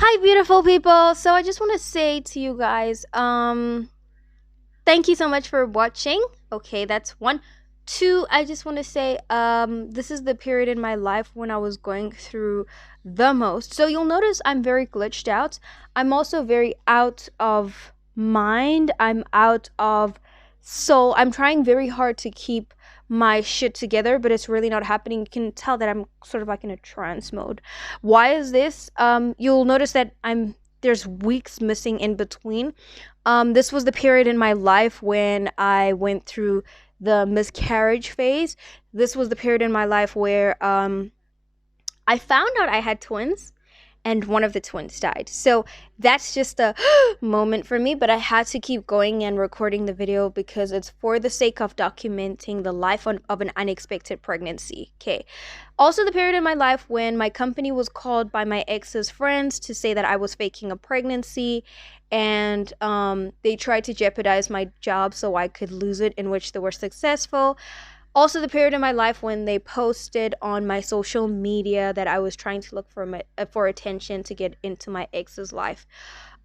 Hi, beautiful people. So I just want to say to you guys, thank you so much for watching. Okay, that's one. Two, I just want to say, this is the period in my life when I was going through the most. So you'll notice I'm very glitched out. I'm also very out of mind. I'm out of soul. I'm trying very hard to keep my shit together, but it's really not happening. You can tell that I'm sort of like in a trance mode. Why is this? You'll notice that there's weeks missing in between. This was the period in my life when I went through the miscarriage phase. This was the period in my life where I found out I had twins and one of the twins died. So that's just a moment for me, but I had to keep going and recording the video because it's for the sake of documenting the life of an unexpected pregnancy. Okay. Also, the period in my life when my company was called by my ex's friends to say that I was faking a pregnancy, and they tried to jeopardize my job so I could lose it, in which they were successful. Also, the period in my life when they posted on my social media that I was trying to look for attention to get into my ex's life.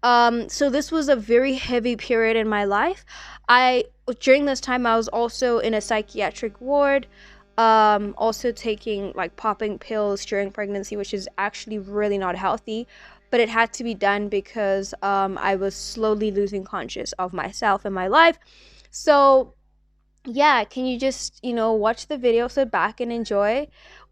So this was a very heavy period in my life. I During this time I was also in a psychiatric ward, also taking like popping pills during pregnancy, which is actually really not healthy, but it had to be done because I was slowly losing conscious of myself and my life. So yeah, can you just, watch the video, sit back and enjoy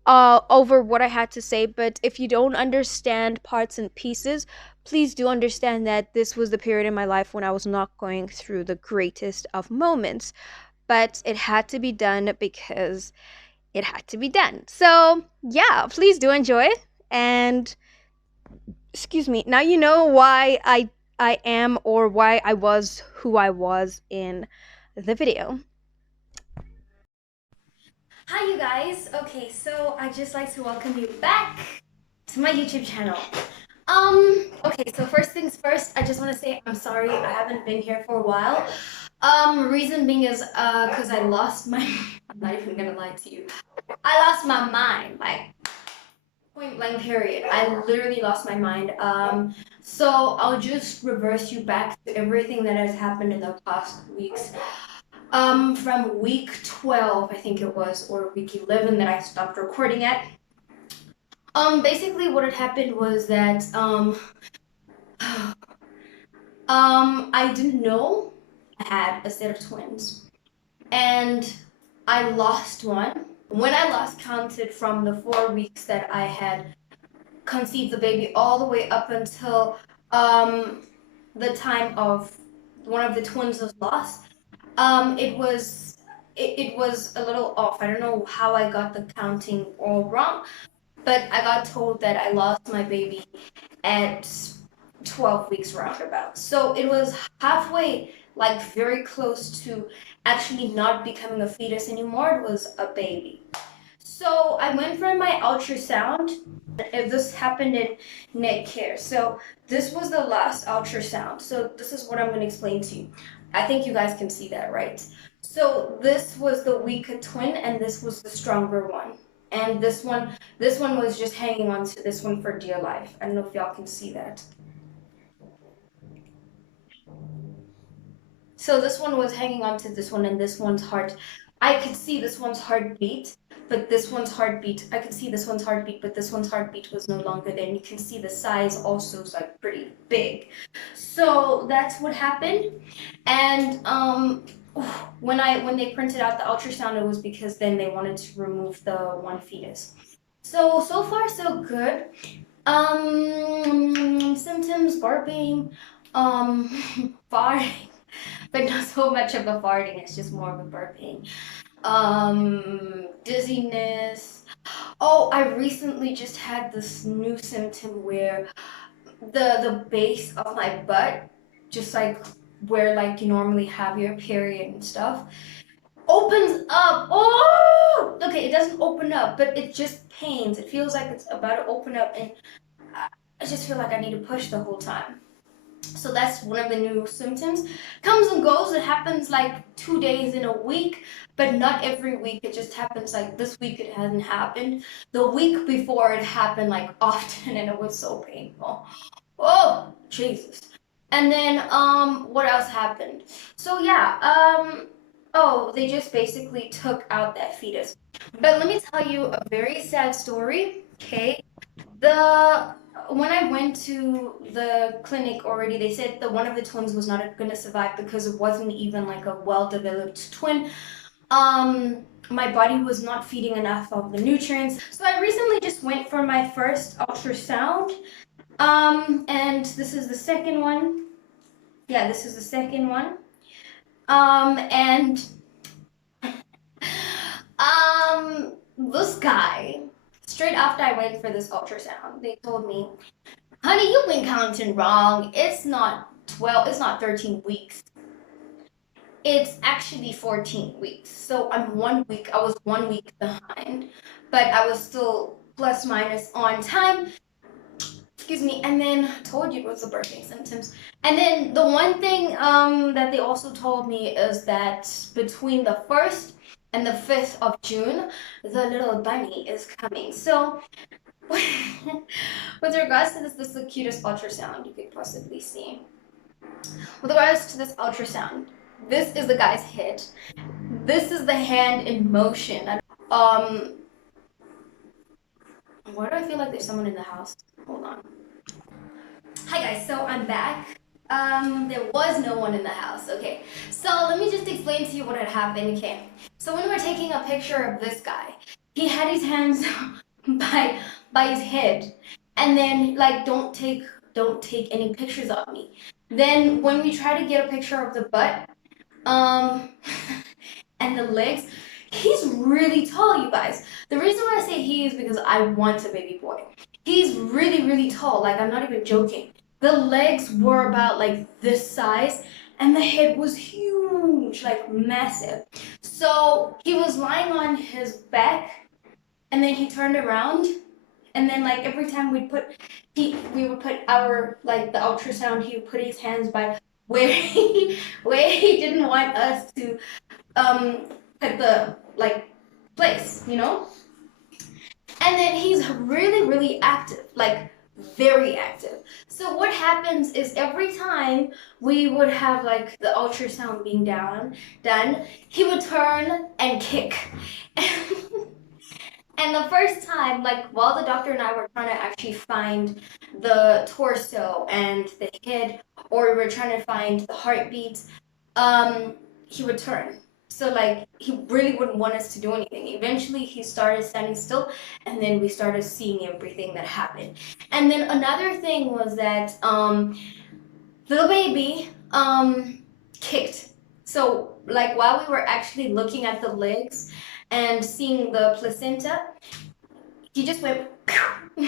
over what I had to say. But if you don't understand parts and pieces, please do understand that this was the period in my life when I was not going through the greatest of moments. But it had to be done because it had to be done. So yeah, please do enjoy. And excuse me, now you know why I am, or why I was who I was in the video. Hi, you guys. Okay, so I just like to welcome you back to my YouTube channel. Okay, so first things first, I just want to say I'm sorry I haven't been here for a while. Reason being is because I lost my I'm not even gonna lie to you. I lost my mind, like point blank period. I literally lost my mind. So I'll just reverse you back to everything that has happened in the past weeks. From week 12, I think it was, or week 11 that I stopped recording at. Basically what had happened was that, I didn't know I had a set of twins. And I lost one. When I lost counted from the 4 weeks that I had conceived the baby all the way up until, the time of one of the twins was lost. It was a little off. I don't know how I got the counting all wrong, but I got told that I lost my baby at 12 weeks roundabout. So it was halfway, like very close to actually not becoming a fetus anymore. It was a baby. So I went for my ultrasound. This happened in neck care. So this was the last ultrasound. So this is what I'm going to explain to you. I think you guys can see that, right? So this was the weaker twin, and this was the stronger one. And this one was just hanging on to this one for dear life. I don't know if y'all can see that. So this one was hanging on to this one, and this one's heart. I could see this one's heartbeat, but this one's heartbeat. I could see this one's heartbeat, but this one's heartbeat was no longer there. And you can see the size also is like pretty big. So that's what happened. And when they printed out the ultrasound, it was because then they wanted to remove the one fetus. So far so good. Symptoms: burping, farting, but not so much of a farting. It's just more of a burping. Dizziness. Oh, I recently just had this new symptom where the base of my butt, just like where like you normally have your period and stuff, opens up. Oh, okay, it doesn't open up, but it just pains. It feels like it's about to open up, and I just feel like I need to push the whole time. So that's one of the new symptoms. Comes and goes. It happens like 2 days in a week, but not every week. It just happens like this week it hasn't happened. The week before it happened like often, and it was so painful. Oh, Jesus. And then what else happened? So yeah, oh, they just basically took out that fetus. But let me tell you a very sad story, okay? The when I went to the clinic already, they said that one of the twins was not going to survive because it wasn't even like a well-developed twin. My body was not feeding enough of the nutrients. So I recently just went for my first ultrasound. And this is the second one. Yeah, this is the second one. And this guy, straight after I went for this ultrasound, they told me, honey, you've been counting wrong. It's not 12, it's not 13 weeks. It's actually 14 weeks. So I was 1 week behind, but I was still plus minus on time. Excuse me. And then told you it was the birthday symptoms. And then the one thing that they also told me is that between the 1st and the 5th of June, the little bunny is coming. So with regards to this is the cutest ultrasound you could possibly see. With regards to this ultrasound, this is the guy's head. This is the hand in motion. Um, why do I feel like there's someone in the house? Hold on. Hi guys, so I'm back. There was no one in the house. Okay, so let me just explain to you what had happened. Okay, so when we were taking a picture of this guy, he had his hands by his head, and then like don't take any pictures of me. Then when we try to get a picture of the butt, um, and the legs, he's really tall, you guys. The reason why I say he is because I want a baby boy. He's really, really tall. Like, I'm not even joking. The legs were about like this size, and the head was huge, like massive. So he was lying on his back, and then he turned around, and then like every time we would put our like the ultrasound, he would put his hands by where he didn't want us to um at the like place, you know? And then he's really, really active, like very active. So what happens is every time we would have like the ultrasound being done, he would turn and kick. And the first time, like while the doctor and I were trying to actually find the torso and the head, or we were trying to find the heartbeats, he would turn. So like he really wouldn't want us to do anything. Eventually he started standing still, and then we started seeing everything that happened. And then another thing was that little baby kicked. So like while we were actually looking at the legs and seeing the placenta, he just went and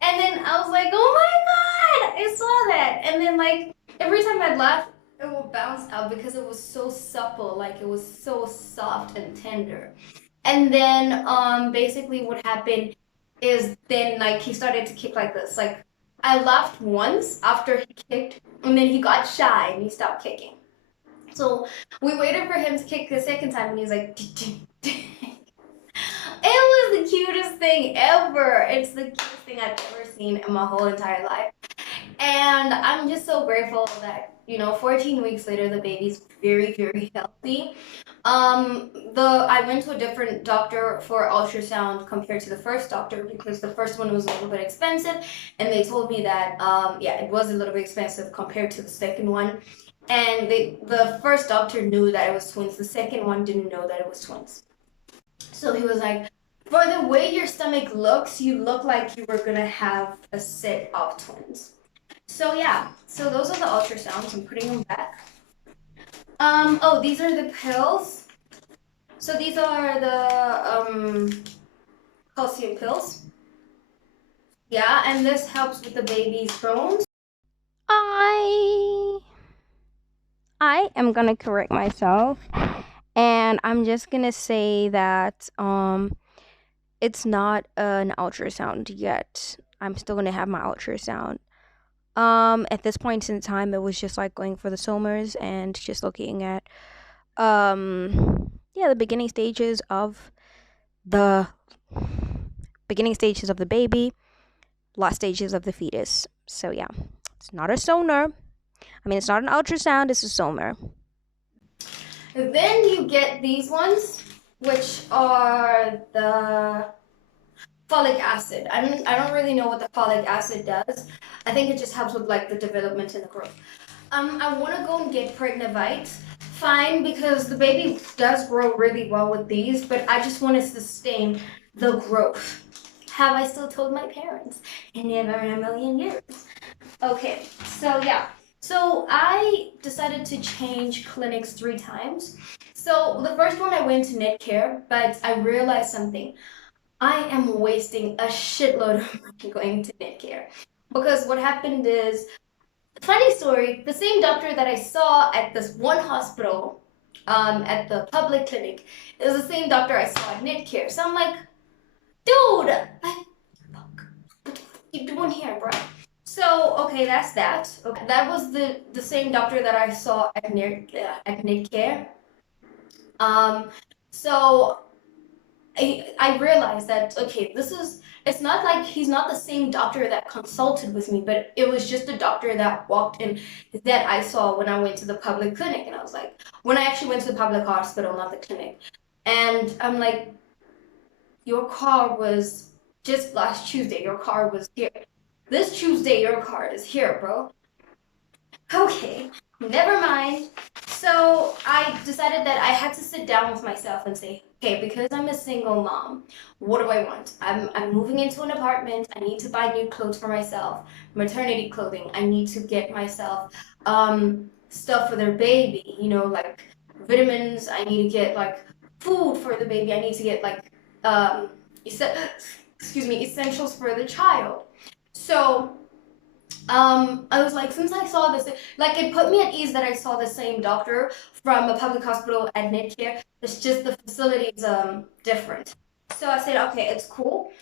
then I was like, oh my god, I saw that. And then like every time I laughed, it would bounce out because it was so supple, like it was so soft and tender. And then basically what happened is then like he started to kick like this. Like I laughed once after he kicked, and then he got shy and he stopped kicking. So we waited for him to kick the second time, and he was like it was the cutest thing ever. It's the cutest thing I've ever seen in my whole entire life. And I'm just so grateful that, 14 weeks later, the baby's very, very healthy. I went to a different doctor for ultrasound compared to the first doctor because the first one was a little bit expensive, and they told me that, yeah, it was a little bit expensive compared to the second one. And the first doctor knew that it was twins. The second one didn't know that it was twins. So he was like, for the way your stomach looks, you look like you were gonna have a set of twins. So yeah, so those are the ultrasounds. I'm putting them back. Oh, these are the pills. So these are the calcium pills. Yeah, and this helps with the baby's bones. I I am gonna correct myself, and I'm just gonna say that it's not an ultrasound yet. I'm still gonna have my ultrasound. At this point in time, it was just like going for the somers and just looking at yeah, the the beginning stages of the baby, last stages of the fetus. So yeah, it's not a sonar. I mean, it's not an ultrasound. It's a sonar. Then you get these ones, which are the folic acid. I don't really know what the folic acid does. I think it just helps with like the development and the growth. I want to go and get Pregnavite. Fine, because the baby does grow really well with these, but I just want to sustain the growth. Have I still told my parents? Never in a million years. Okay, so yeah. So I decided to change clinics 3 times. So the first one I went to Netcare, but I realized something. I am wasting a shitload of money going to Netcare. Because what happened is, funny story, the same doctor that I saw at this one hospital, at the public clinic, is the same doctor I saw at Netcare. So I'm like, dude, fuck, what you doing here, bro? So okay, that's that. Okay, that was the same doctor that I saw at Netcare. Um, so I realized that okay, it's not like he's not the same doctor that consulted with me, but it was just a doctor that walked in that I saw when I went to the public clinic, and I was like, when I actually went to the public hospital, not the clinic, and I'm like, your car was just last Tuesday, your car was here. This Tuesday, your car is here, bro. Okay, never mind. So I decided that I had to sit down with myself and say, okay, because I'm a single mom, what do I want? I'm moving into an apartment. I need to buy new clothes for myself, maternity clothing. I need to get myself stuff for their baby, like vitamins. I need to get like food for the baby. I need to get like um, excuse me, essentials for the child. So I was like, since I saw this, like it put me at ease that I saw the same doctor from a public hospital at Netcare. It's just the facility is different. So I said, okay, it's cool.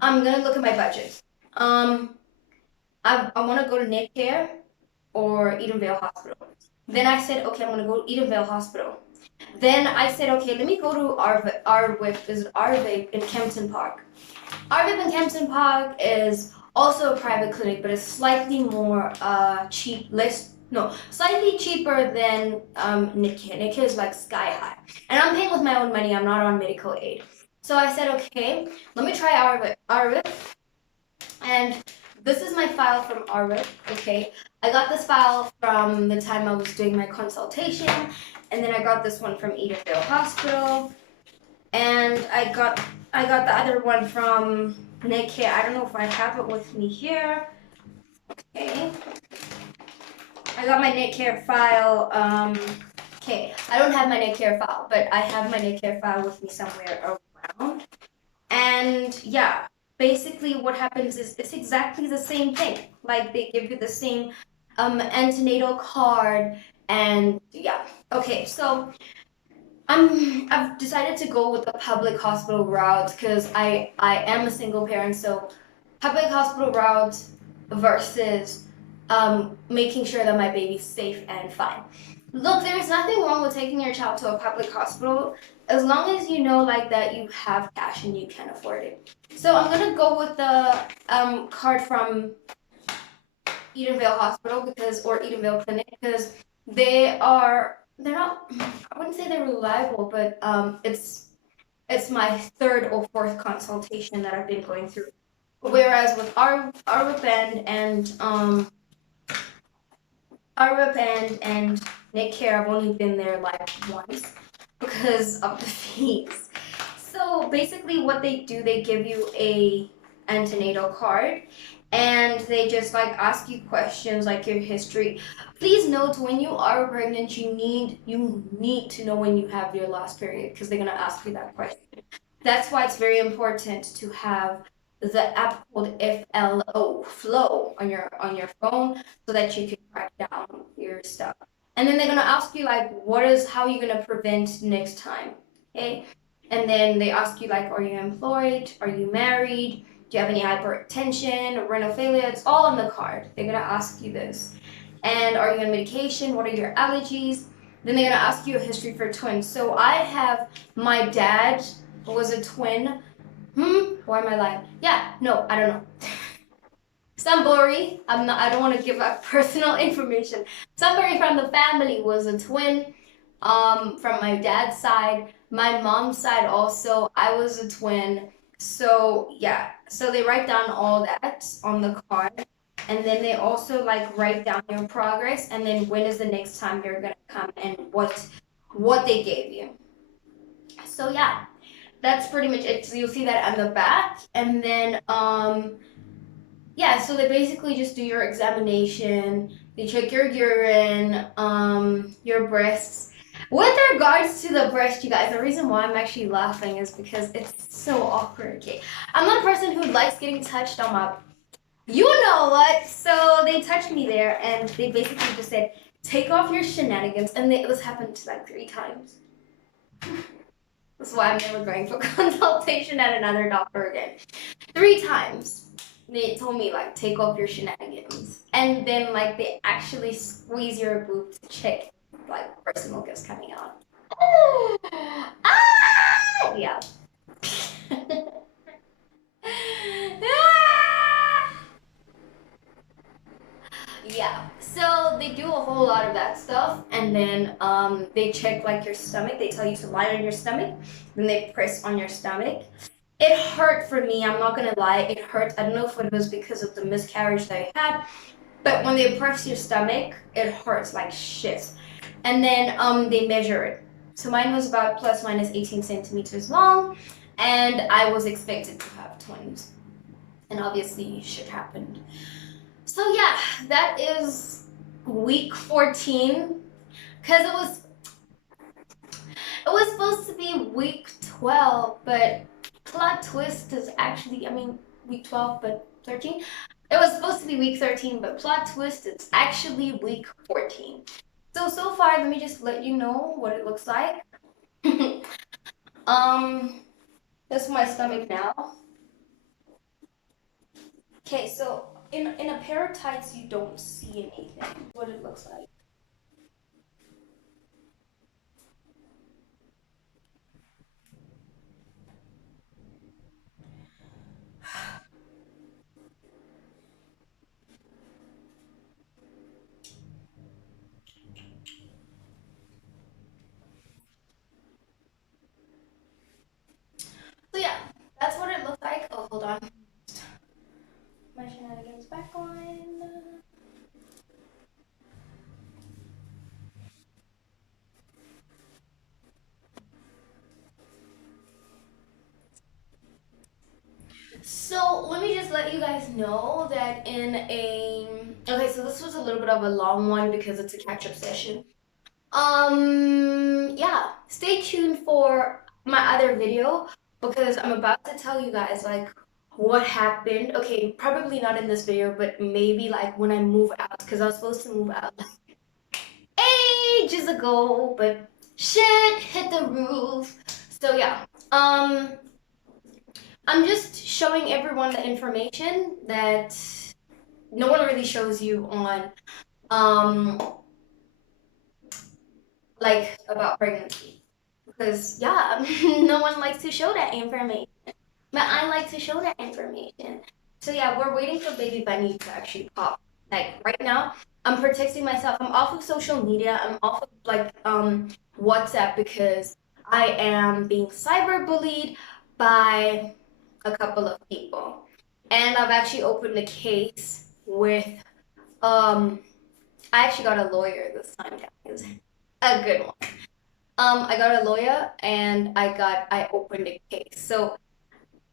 I'm gonna look at my budget. Um, I want to go to Netcare or Edenvale Hospital. Then I said, okay, I'm gonna go to Edenvale Hospital. Then I said, okay, let me go to Arvip. Is Arvip in Kempton Park? Arvip in Kempton Park is also a private clinic, but it's slightly more slightly cheaper than Nikkei. Nikkei is like sky high. And I'm paying with my own money, I'm not on medical aid. So I said, okay, let me try Arvip. And this is my file from Arvip, okay? I got this file from the time I was doing my consultation, and then I got this one from Edenvale Hospital, and I got the other one from Netcare. I don't know if I have it with me here. Okay. I got my Netcare file. Okay, I don't have my Netcare file, but I have my Netcare file with me somewhere around. And yeah, basically what happens is it's exactly the same thing. Like they give you the same antenatal card, and yeah. Okay, so I've decided to go with the public hospital route because I am a single parent, so public hospital route versus making sure that my baby's safe and fine. Look, there's nothing wrong with taking your child to a public hospital as long as you know like that you have cash and you can afford it. So I'm gonna go with the card from Edenvale Hospital or Edenvale Clinic because they're not, I wouldn't say they're reliable, but it's my third or fourth consultation that I've been going through. Whereas with Arvip and Netcare, I've only been there like once because of the fees. So basically what they do, they give you a antenatal card and they just like ask you questions like your history. Please note when you are pregnant, you need to know when you have your last period because they're gonna ask you that question. That's why it's very important to have the app called Flow on your phone so that you can track down your stuff. And then they're gonna ask you like, how are you gonna prevent next time? Okay. And then they ask you like, are you employed? Are you married? Do you have any hypertension, renal failure? It's all on the card. They're gonna ask you this. And are you on medication? What are your allergies? Then they're gonna ask you a history for twins. So I have my dad was a twin. Why am I lying? Yeah, no, I don't know. Somebody, I don't want to give out personal information. Somebody from the family was a twin. From my dad's side, my mom's side also, I was a twin. So yeah, so they write down all that on the card, and then they also like write down your progress, and then when is the next time you're gonna come and what they gave you. So yeah, that's pretty much it. So you'll see that on the back, and then yeah, so they basically just do your examination. They check your urine, your breasts. With regards to the breast, you guys, the reason why I'm actually laughing is because it's so awkward. Okay, I'm not a person who likes getting touched on my, you know what? So they touched me there, and they basically just said, "Take off your shenanigans," and this happened like 3 times. That's why I'm never going for consultation at another doctor again. 3 times they told me like take off your shenanigans, and then like they actually squeeze your boob to check like where's the milk is coming out. Ah! Yeah. Yeah, so they do a whole lot of that stuff, and then they check like your stomach. They tell you to lie on your stomach, then they press on your stomach. It hurt for me. I'm not gonna lie, it hurt. I don't know if it was because of the miscarriage that I had, but when they press your stomach, it hurts like shit. And then they measure it. So mine was about plus minus 18 centimeters long, and I was expected to have twins, and obviously shit happened. So yeah, that is week 14. Because it was supposed to be week 12, but plot twist is actually, I mean, week 12, but 13. It was supposed to be week 13, but plot twist is actually week 14. So far, let me just let you know what it looks like. um, this is my stomach now. Okay, so in a pair of tights, you don't see anything. What it looks like. So yeah, that's what it looks like. Oh, hold on. My shenanigans back on. So let me just let you guys know that in a okay, so this was a little bit of a long one because it's a catch-up session. Yeah, stay tuned for my other video because I'm about to tell you guys like what happened. Okay, probably not in this video, but maybe like when I move out because I was supposed to move out ages ago, but shit hit the roof. So yeah, I'm just showing everyone the information that no one really shows you on um like about pregnancy because yeah, no one likes to show that information, but I like to show that information. So yeah, we're waiting for baby bunny to actually pop. Like right now I'm protecting myself. I'm off of social media. I'm off of like WhatsApp because I am being cyberbullied by a couple of people, and I've actually opened a case with um I actually got a lawyer this time, guys. A good one. I got a lawyer and I opened a case. So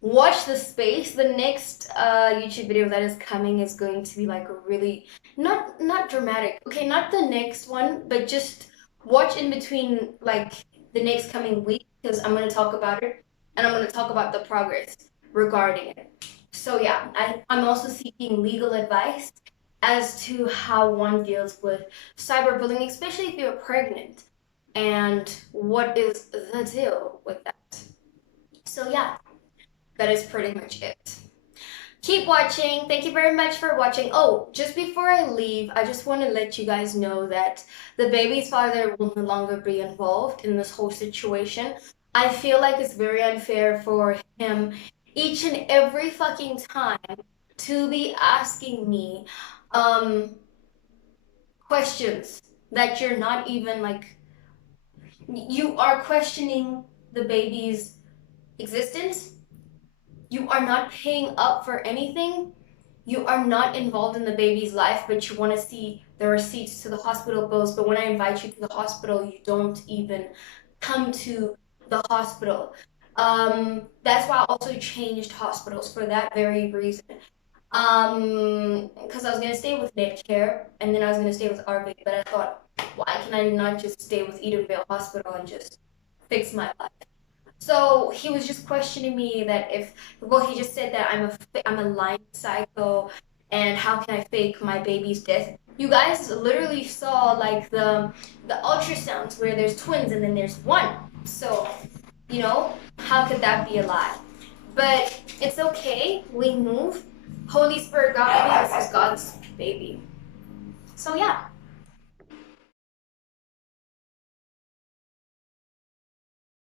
watch the space. The next YouTube video that is coming is going to be like a really not dramatic. Okay, not the next one, but just watch in between like the next coming week because I'm gonna talk about it and I'm gonna talk about the progress regarding it. So yeah, I'm also seeking legal advice as to how one deals with cyberbullying, especially if you're pregnant, and what is the deal with that. So yeah, that is pretty much it. Keep watching. Thank you very much for watching. Oh, just before I leave, I just want to let you guys know that the baby's father will no longer be involved in this whole situation. I feel like it's very unfair for him each and every fucking time to be asking me questions that you're not even like, you are questioning the baby's existence. You are not paying up for anything. You are not involved in the baby's life, but you want to see the receipts to the hospital bills. But when I invite you to the hospital, you don't even come to the hospital. That's why I also changed hospitals for that very reason. Because I was gonna stay with Medicare and then I was gonna stay with RV, but I thought, why can I not just stay with Edenvale Hospital and just fix my life? So he was just questioning me that if, well, he just said that I'm a lying psycho, and how can I fake my baby's death? You guys literally saw like the ultrasounds where there's twins and then there's one. So, how could that be a lie? But it's okay. We move. Holy Spirit got me. This is God's baby. So yeah.